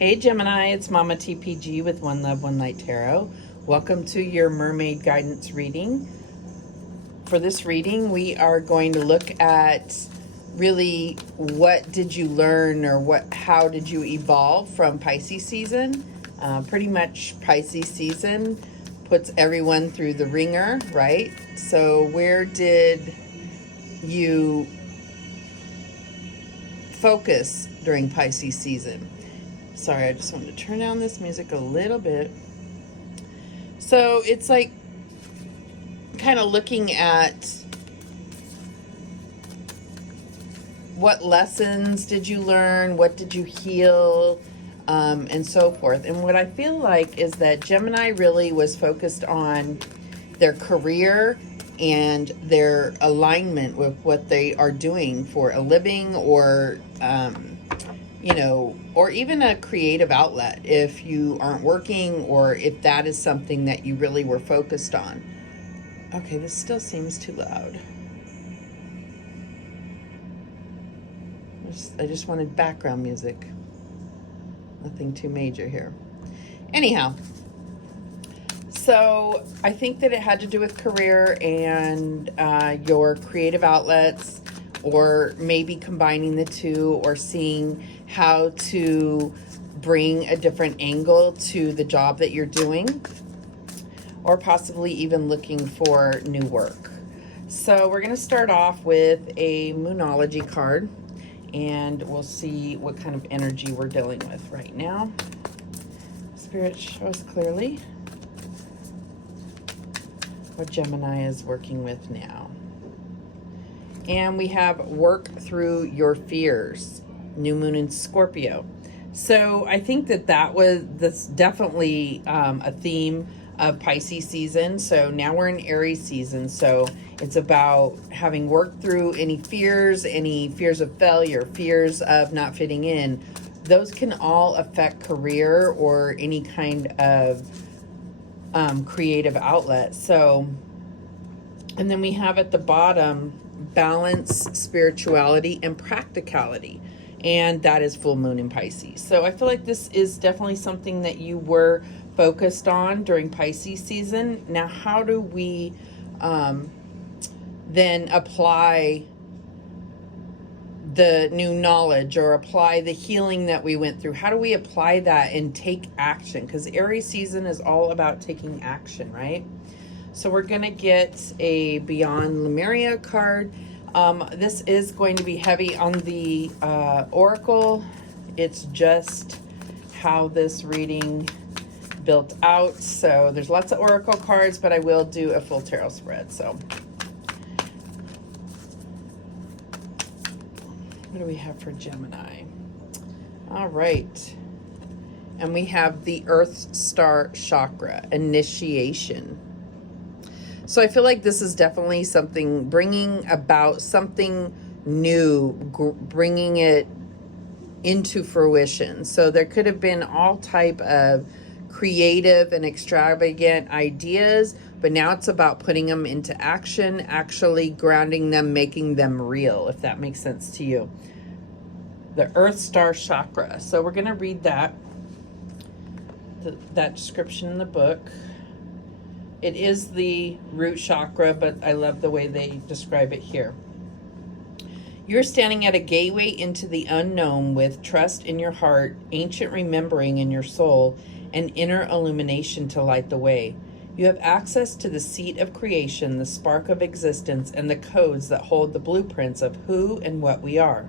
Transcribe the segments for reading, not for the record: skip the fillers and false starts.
Hey Gemini, it's Mama TPG with One Love, One Light Tarot. Welcome to your mermaid guidance reading. For this reading, we are going to look at really what did you learn or how did you evolve from Pisces season. Pretty much Pisces season puts everyone through the ringer, right? So where did you focus during Pisces season? Sorry, I just wanted to turn down this music a little bit. So it's like kind of looking at what lessons did you learn, what did you heal, and so forth. And what I feel like is that Gemini really was focused on their career and their alignment with what they are doing for a living, or or even a creative outlet if you aren't working, or if that is something that you really were focused on. Okay, this still seems too loud. I just wanted background music. Nothing too major here. Anyhow, so I think that it had to do with career and your creative outlets, or maybe combining the two, or seeing how to bring a different angle to the job that you're doing, or possibly even looking for new work. So we're going to start off with a Moonology card, and we'll see what kind of energy we're dealing with right now. Spirit, show us clearly what Gemini is working with now. And we have work through your fears, new moon in Scorpio. So I think that's definitely a theme of Pisces season. So now we're in Aries season. So it's about having worked through any fears of failure, fears of not fitting in. Those can all affect career or any kind of creative outlet. So, and then we have at the bottom, balance, spirituality, and practicality. And that is full moon in Pisces. So I feel like this is definitely something that you were focused on during Pisces season. Now, how do we then apply the new knowledge, or apply the healing that we went through? How do we apply that and take action? Because Aries season is all about taking action, right? So we're going to get a Beyond Lumeria card. This is going to be heavy on the oracle. It's just how this reading built out. So there's lots of oracle cards, but I will do a full tarot spread. So what do we have for Gemini? All right. And we have the Earth Star Chakra, initiation. So I feel like this is definitely something, bringing about something new, bringing it into fruition. So there could have been all type of creative and extravagant ideas, but now it's about putting them into action, actually grounding them, making them real, if that makes sense to you. The Earth Star Chakra. So we're going to read that description in the book. It is the root chakra, but I love the way they describe it here. You're standing at a gateway into the unknown with trust in your heart, ancient remembering in your soul, and inner illumination to light the way. You have access to the seat of creation, the spark of existence, and the codes that hold the blueprints of who and what we are.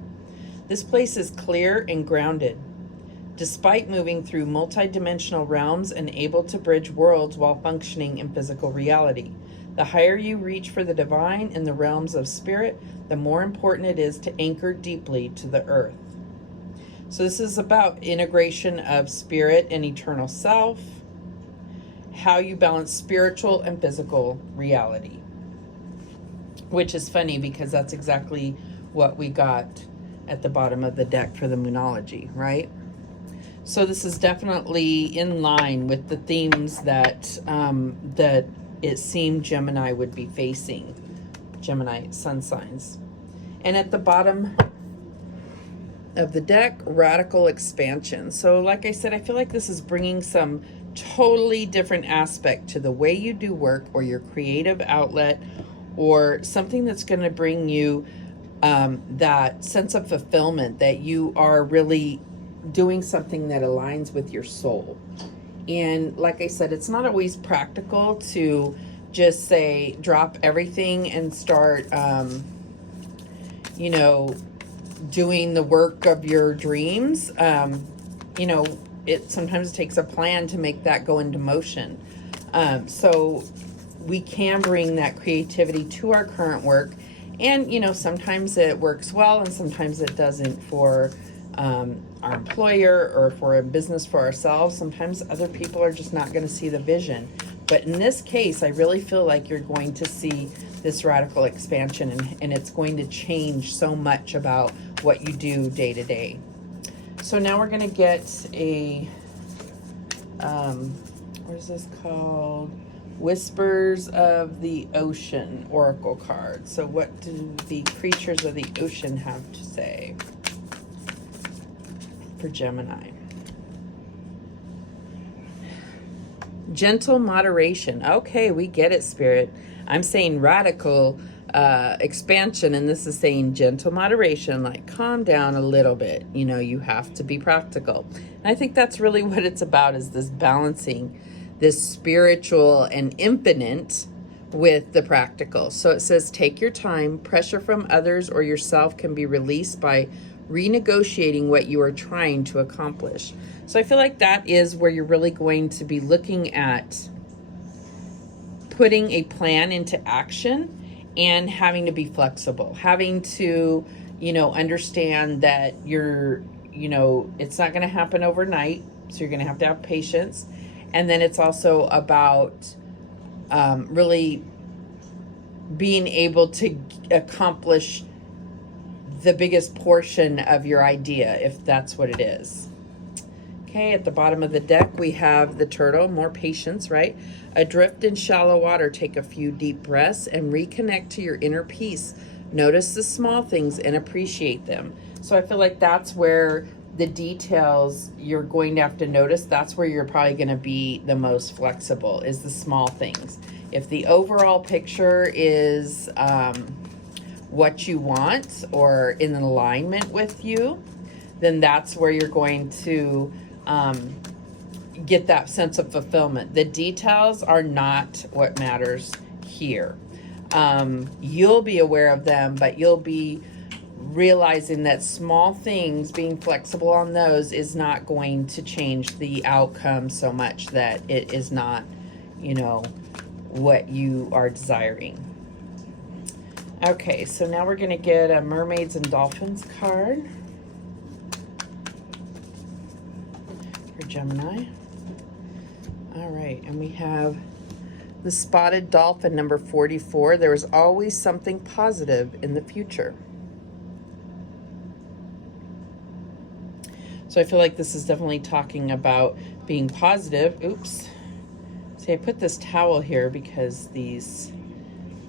This place is clear and grounded. Despite moving through multidimensional realms and able to bridge worlds while functioning in physical reality. The higher you reach for the divine in the realms of spirit, the more important it is to anchor deeply to the earth. So this is about integration of spirit and eternal self, how you balance spiritual and physical reality. Which is funny because that's exactly what we got at the bottom of the deck for the Moonology, right? So this is definitely in line with the themes that it seemed Gemini would be facing, Gemini sun signs. And at the bottom of the deck, radical expansion. So like I said, I feel like this is bringing some totally different aspect to the way you do work or your creative outlet, or something that's going to bring you that sense of fulfillment, that you are really doing something that aligns with your soul. And like I said, it's not always practical to just say drop everything and start doing the work of your dreams. It sometimes takes a plan to make that go into motion. So we can bring that creativity to our current work. And, sometimes it works well and sometimes it doesn't for our employer or for a business for ourselves. Sometimes other people are just not going to see the vision. But in this case, I really feel like you're going to see this radical expansion, and it's going to change so much about what you do day to day. So now we're going to get a, what is this called? Whispers of the Ocean Oracle card. So what do the creatures of the ocean have to say for Gemini? Gentle moderation. Okay, we get it, Spirit. I'm saying radical expansion, and this is saying gentle moderation, like calm down a little bit. You have to be practical. And I think that's really what it's about, is this balancing this spiritual and infinite with the practical. So it says, take your time. Pressure from others or yourself can be released by renegotiating what you are trying to accomplish. So I feel like that is where you're really going to be looking at putting a plan into action and having to be flexible, having to, understand that it's not going to happen overnight. So you're going to have patience. And then it's also about really being able to accomplish the biggest portion of your idea, if that's what it is. Okay, at the bottom of the deck, we have the turtle, more patience, right? Adrift in shallow water, take a few deep breaths and reconnect to your inner peace. Notice the small things and appreciate them. So I feel like that's where the details you're going to have to notice. That's where you're probably going to be the most flexible, is the small things. If the overall picture is what you want or in alignment with you, then that's where you're going to get that sense of fulfillment. The details are not what matters here. You'll be aware of them, but you'll be realizing that small things, being flexible on those, is not going to change the outcome so much that it is not, what you are desiring. Okay, so now we're going to get a Mermaids and Dolphins card for Gemini. All right, and we have the Spotted Dolphin, number 44. There is always something positive in the future. So I feel like this is definitely talking about being positive. Oops. See, I put this towel here because these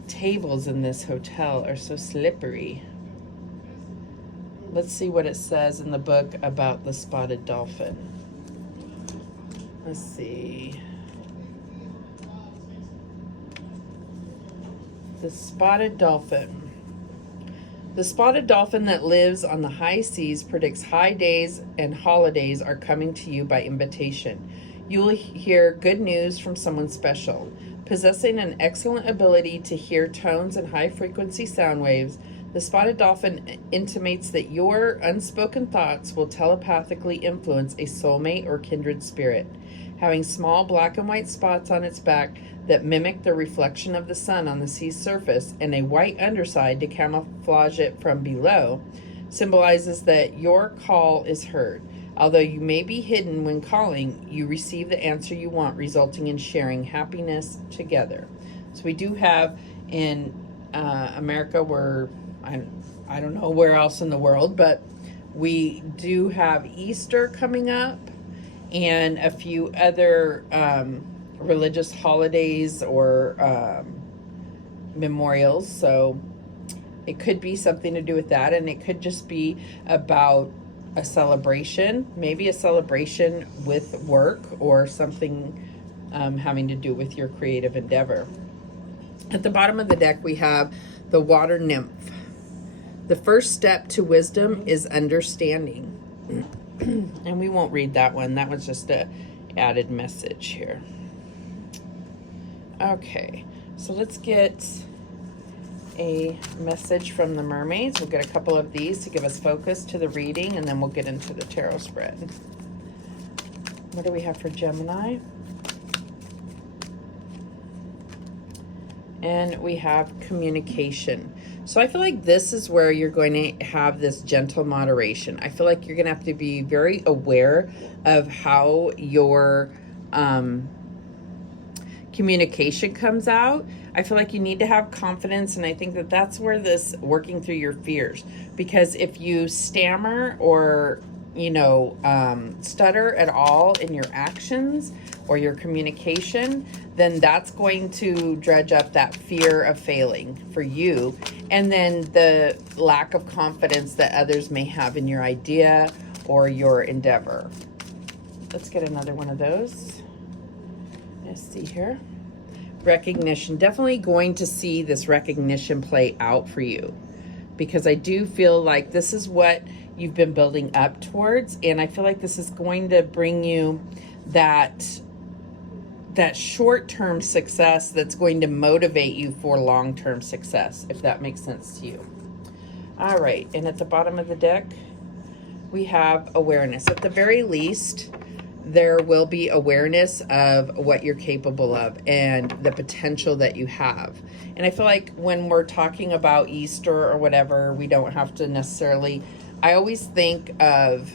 tables in this hotel are so slippery. Let's see what it says in the book about the spotted dolphin. Let's see. The spotted dolphin. The spotted dolphin that lives on the high seas predicts high days and holidays are coming to you by invitation. You will hear good news from someone special. Possessing an excellent ability to hear tones and high-frequency sound waves, the spotted dolphin intimates that your unspoken thoughts will telepathically influence a soulmate or kindred spirit. Having small black and white spots on its back that mimic the reflection of the sun on the sea's surface and a white underside to camouflage it from below symbolizes that your call is heard. Although you may be hidden when calling, you receive the answer you want, resulting in sharing happiness together. So we do have in America, where I don't know where else in the world, but we do have Easter coming up and a few other religious holidays or memorials. So it could be something to do with that, and it could just be about a celebration, maybe a celebration with work or something having to do with your creative endeavor. At the bottom of the deck, we have the water nymph. The first step to wisdom is understanding. And we won't read that one. That was just a added message here. Okay, so let's get a message from the mermaids. We'll get a couple of these to give us focus to the reading, and then we'll get into the tarot spread. What do we have for Gemini? And we have communication. So I feel like this is where you're going to have this gentle moderation. I feel like you're going to have to be very aware of how your communication comes out. I feel like you need to have confidence, and I think that that's where this working through your fears. Because if you stammer or, you know, stutter at all in your actions or your communication, then that's going to dredge up that fear of failing for you. And then the lack of confidence that others may have in your idea or your endeavor. Let's get another one of those. Let's see here. Recognition. Definitely going to see this recognition play out for you, because I do feel like this is what you've been building up towards, and I feel like this is going to bring you that short-term success that's going to motivate you for long-term success, if that makes sense to you. All right, and at the bottom of the deck, we have awareness. At the very least, there will be awareness of what you're capable of and the potential that you have. And I feel like when we're talking about Easter or whatever, we don't have to necessarily, I always think of,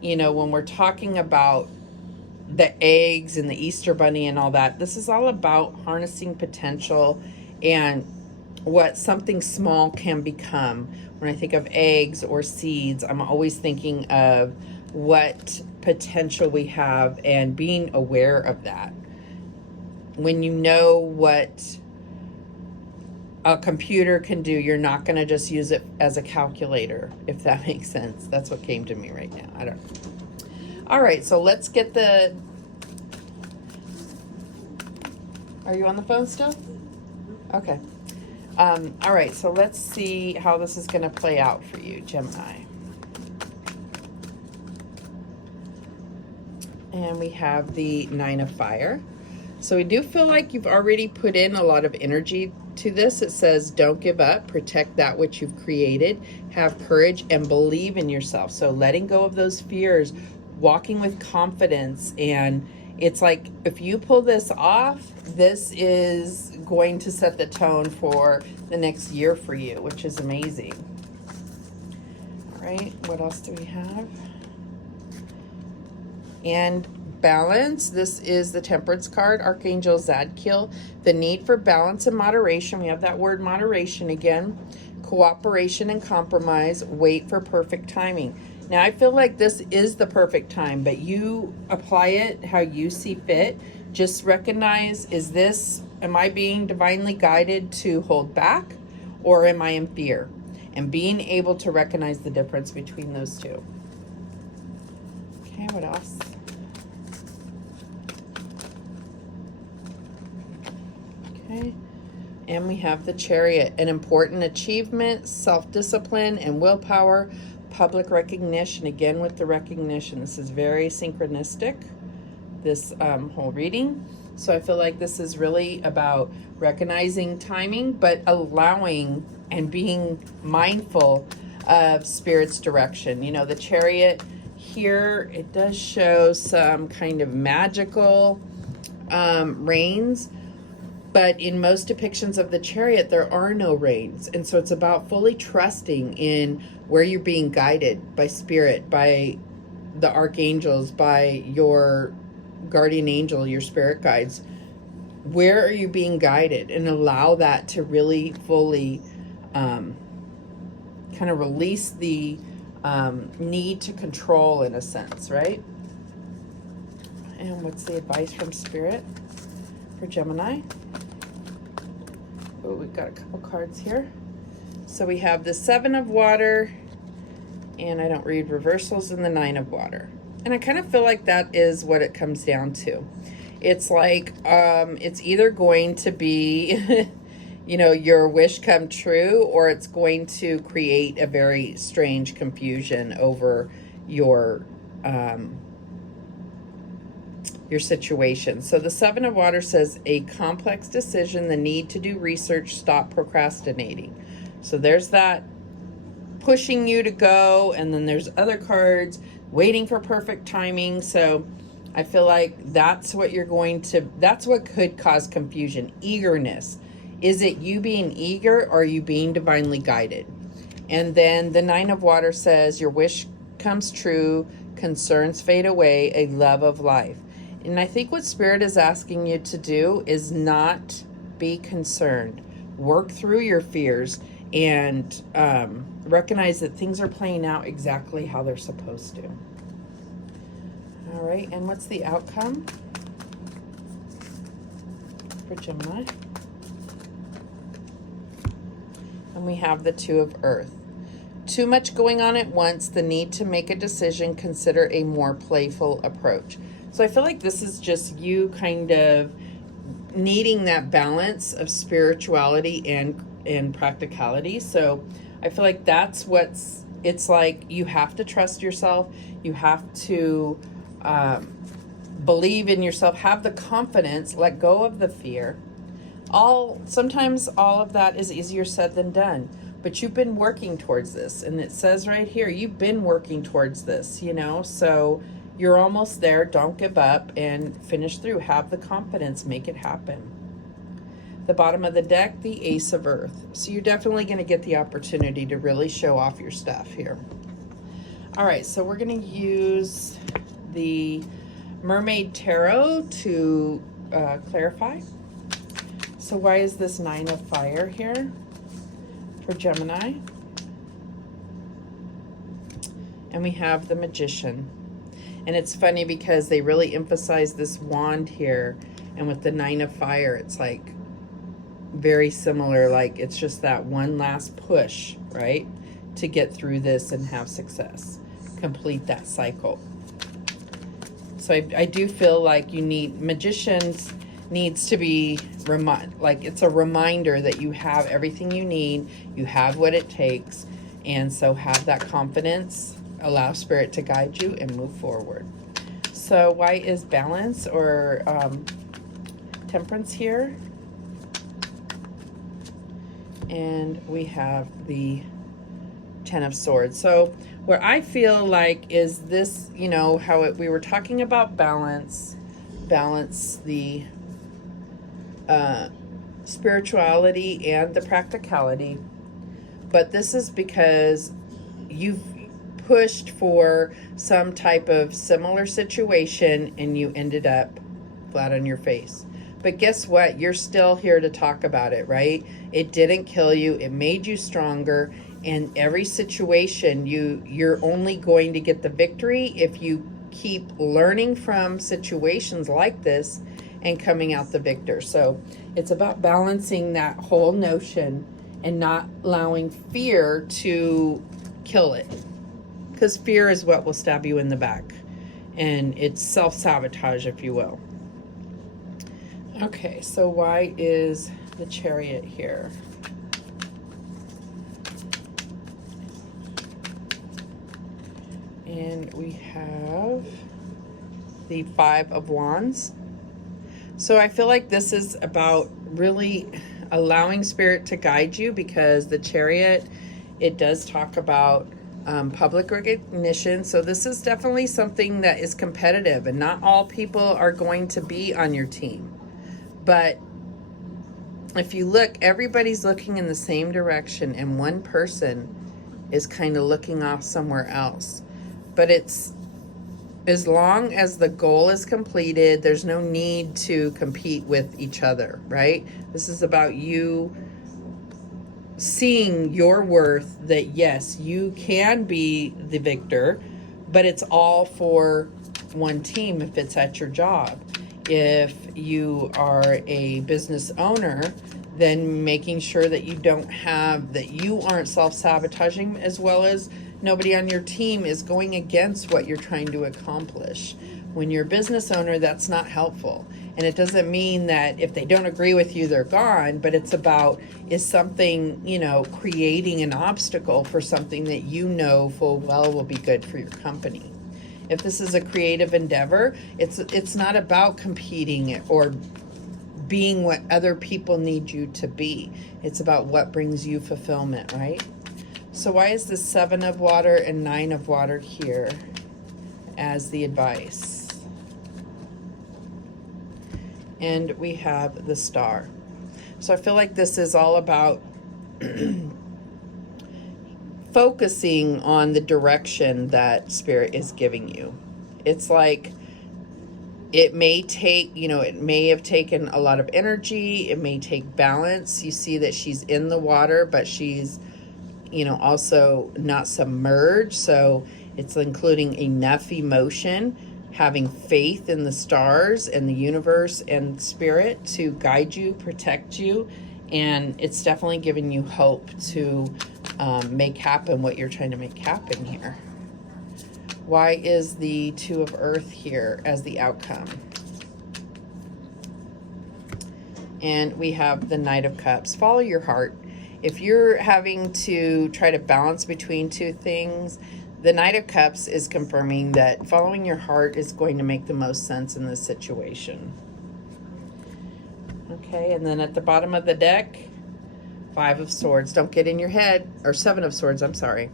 you know, when we're talking about the eggs and the Easter bunny and all that, this is all about harnessing potential and what something small can become. When I think of eggs or seeds, I'm always thinking of what potential we have and being aware of that. When you know what a computer can do, you're not going to just use it as a calculator, if that makes sense. That's what came to me right now. I don't know. All right, so let's get the... Are you on the phone still? Okay. All right, so let's see how this is going to play out for you, Gemini. And we have the Nine of Fire. So we do feel like you've already put in a lot of energy to this. It says, don't give up, protect that which you've created, have courage and believe in yourself. So letting go of those fears, walking with confidence. And it's like, if you pull this off, this is going to set the tone for the next year for you, which is amazing. All right, what else do we have? And balance. This is the Temperance card, Archangel Zadkiel. The need for balance and moderation. We have that word moderation again. Cooperation and compromise. Wait for perfect timing. Now, I feel like this is the perfect time, but you apply it how you see fit. Just recognize, am I being divinely guided to hold back, or am I in fear? And being able to recognize the difference between those two. Okay, what else? Okay, and we have the Chariot, an important achievement, self-discipline and willpower, public recognition. Again, with the recognition, this is very synchronistic, this whole reading. So I feel like this is really about recognizing timing, but allowing and being mindful of Spirit's direction. You know, the Chariot here, it does show some kind of magical reins, but in most depictions of the Chariot, there are no reins. And so it's about fully trusting in where you're being guided by Spirit, by the archangels, by your guardian angel, your spirit guides. Where are you being guided? And allow that to really fully kind of release the need to control, in a sense, right? And what's the advice from Spirit for Gemini? Oh, we've got a couple cards here. So we have the Seven of Water And I don't read reversals in the Nine of Water. And I kind of feel like that is what it comes down to. It's like, it's either going to be, you know, your wish come true, or it's going to create a very strange confusion over your situation. So the Seven of Water says a complex decision, the need to do research, stop procrastinating. So there's that pushing you to go, and then there's other cards waiting for perfect timing. So I feel like that's what that's what could cause confusion. Eagerness. Is it you being eager, or are you being divinely guided? And then the Nine of Water says your wish comes true, concerns fade away, a love of life. And I think what Spirit is asking you to do is not be concerned. Work through your fears and recognize that things are playing out exactly how they're supposed to. All right, and what's the outcome for Gemini? And we have the Two of Earth. Too much going on at once, the need to make a decision, consider a more playful approach. So I feel like this is just you kind of needing that balance of spirituality and practicality. So I feel like that's it's like you have to trust yourself. You have to believe in yourself, have the confidence, let go of the fear. Sometimes all of that is easier said than done, but you've been working towards this. And it says right here, you've been working towards this, you know, so you're almost there. Don't give up and finish through. Have the confidence, make it happen. The bottom of the deck, the Ace of Earth. So you're definitely going to get the opportunity to really show off your stuff here. All right, so we're going to use the Mermaid Tarot to clarify. So why is this Nine of Fire here for Gemini? And we have the Magician. And it's funny because they really emphasize this wand here. And with the Nine of Fire, it's like very similar. Like it's just that one last push, right? To get through this and have success. Complete that cycle. So I do feel like Magicians needs to be it's a reminder that you have everything you need. You have what it takes. And so have that confidence. Allow Spirit to guide you and move forward. So why is Balance or Temperance here? And we have the Ten of Swords. So where I feel like is this, you know, how we were talking about balance the spirituality and the practicality. But this is because you've pushed for some type of similar situation and you ended up flat on your face. But guess what? You're still here to talk about it, right? It didn't kill you. It made you stronger. And every situation, you're only going to get the victory if you keep learning from situations like this and coming out the victor. So it's about balancing that whole notion and not allowing fear to kill it. Because fear is what will stab you in the back. And it's self-sabotage, if you will. Okay, so why is the Chariot here? And we have the Five of Wands. So I feel like this is about really allowing Spirit to guide you, because the Chariot, it does talk about public recognition. So this is definitely something that is competitive, and not all people are going to be on your team. But if you look, everybody's looking in the same direction, and one person is kind of looking off somewhere else. But it's, as long as the goal is completed, there's no need to compete with each other, right? This is about you seeing your worth, that yes, you can be the victor, but it's all for one team if it's at your job. If you are a business owner, then making sure that you aren't self-sabotaging, as well as Nobody on your team is going against what you're trying to accomplish. When you're a business owner, that's not helpful. And it doesn't mean that if they don't agree with you, they're gone, but it's about, is something, you know, creating an obstacle for something that you know full well will be good for your company. If this is a creative endeavor, it's not about competing or being what other people need you to be. It's about what brings you fulfillment, right? So why is the 7 of water and 9 of water here as the advice? And we have the Star. So I feel like this is all about focusing on the direction that Spirit is giving you. It's like, it may take, you know, it may have taken a lot of energy. It may take balance. You see that she's in the water, but she's, you know, also not submerged. So it's including enough emotion, having faith in the stars and the universe and Spirit to guide you, protect you. And it's definitely giving you hope to make happen what you're trying to make happen here. Why is the 2 of Earth here as the outcome? And we have the Knight of Cups. Follow your heart. If you're having to try to balance between two things, the Knight of Cups is confirming that following your heart is going to make the most sense in this situation. Okay, and then at the bottom of the deck, 5 of Swords. Don't get in your head, or 7 of Swords, I'm sorry.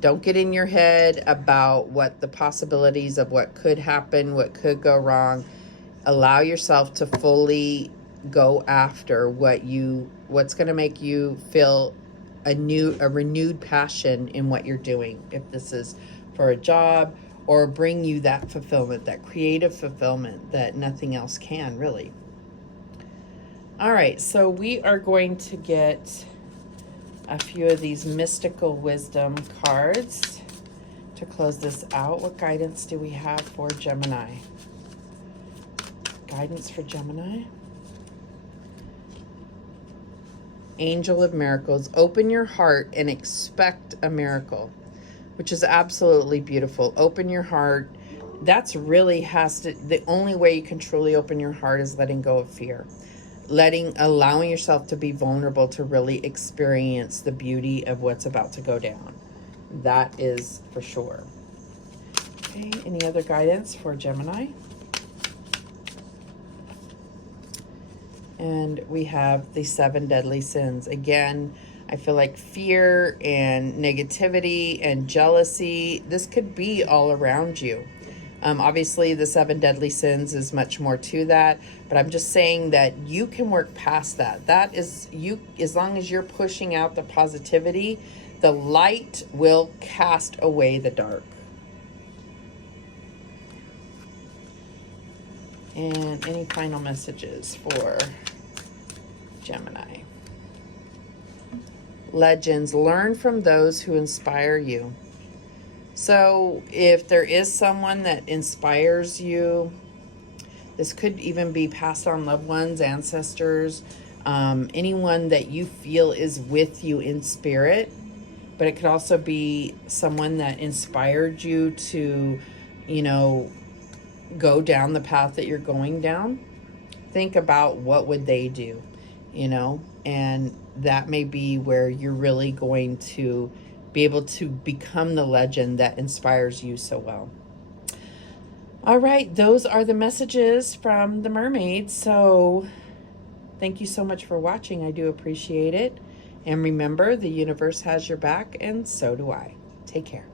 Don't get in your head about what the possibilities of what could happen, what could go wrong. Allow yourself to fully go after what's going to make you feel a renewed passion in what you're doing. If this is for a job, or bring you that fulfillment, that creative fulfillment that nothing else can, really. All right, so we are going to get a few of these mystical wisdom cards to close this out. What guidance do we have for Gemini? Guidance for Gemini. Angel of Miracles. Open your heart and expect a miracle, which is absolutely beautiful. Open your heart. That's really the only way you can truly open your heart is letting go of fear. Allowing yourself to be vulnerable to really experience the beauty of what's about to go down. That is for sure. Okay, any other guidance for Gemini? And we have the 7 deadly sins. Again, I feel like fear and negativity and jealousy, this could be all around you. Obviously, the 7 deadly sins is much more to that, but I'm just saying that you can work past that. That is, as long as you're pushing out the positivity, the light will cast away the dark. And any final messages for Gemini? Legends. Learn from those who inspire you. So if there is someone that inspires you, this could even be passed on loved ones, ancestors, anyone that you feel is with you in spirit, but it could also be someone that inspired you to, you know, go down the path that you're going down. Think about what would they do, you know, and that may be where you're really going to be able to become the legend that inspires you so well. All right, those are the messages from the mermaids. So thank you so much for watching. I do appreciate it. And remember, the universe has your back, and so do I. Take care.